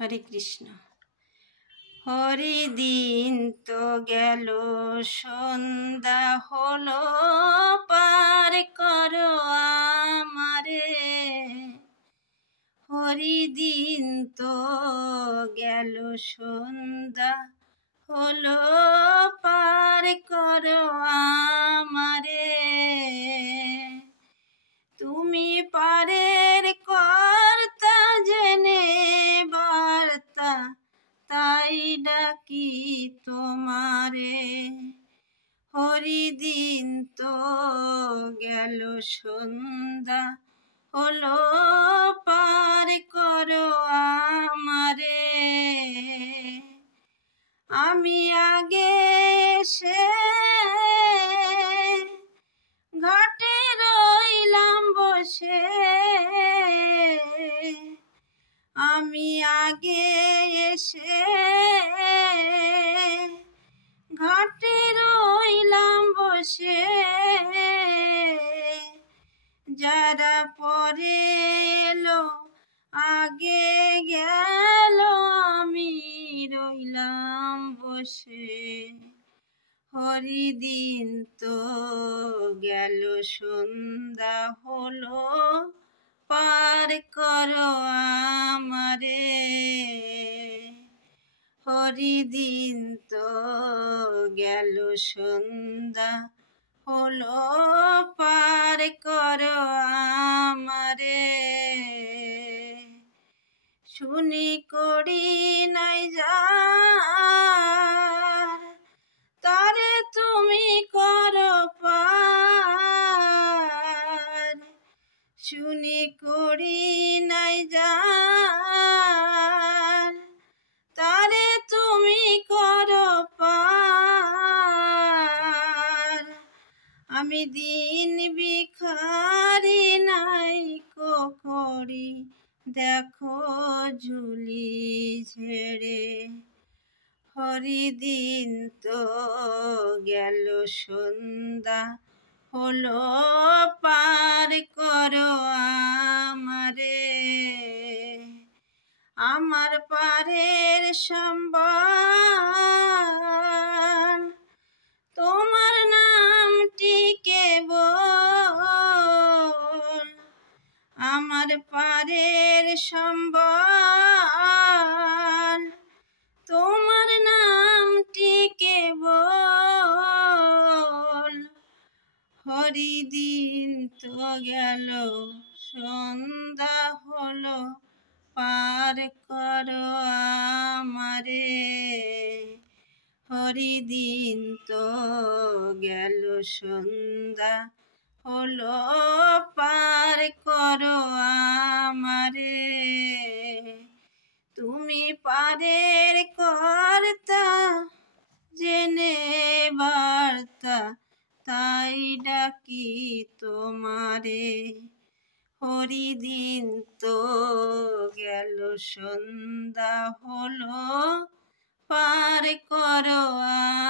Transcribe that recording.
হরে কৃষ্ণ। হরিদিন তো গেল, সন্ধ্যা হলো, পার করো আমারে। হরিদিন তো গেল, সন্ধ্যা হলো, পার করো আমারে। তুমি পারের কর্তা, জেনে বার্তা, তাই ডাকি তোমারে। হরিদিন তো গেল, সন্ধ্যা হলো, পার করো আমারে। আমি আগে এসে ঘাটে রইলাম বসে। আমি আগে এসে ঘাটে রইলাম বসে। যারা পরে এলো আগে গেল, আমি রইলাম বসে। হরিদিন তো গেল, সন্ধ্যা হলো, পার করো আমারে। হরিদিন তো গেল, সন্ধ্যা হলো, পার করো আমারে। শুনি করি নাই যার, তারে তুমি করো পার। শুনি করি নাই যার, তারে তুমি করো পার। আমি দিন ভিখারি নাই করি, দেখো ঝুলি ঝেড়ে। হরিদিন তো গেল, সন্ধ্যা হলো, পার করো আমারে। আমার পারের সম্বল, তোমার নামটি কেবল। আমার পারের সম্বল, তোমার নামটি কেবল। হরিদিন তো গেল, সন্ধ্যা হলো, পার করো আমারে। হরিদিন তো গেল, সন্ধ্যা হলো, পার করো আমারে। তুমি পারের কর্তা, জেনে বার্তা, তাই ডাকি তোমারে। হরিদিন তো গেল, সন্ধ্যা হলো, পার করো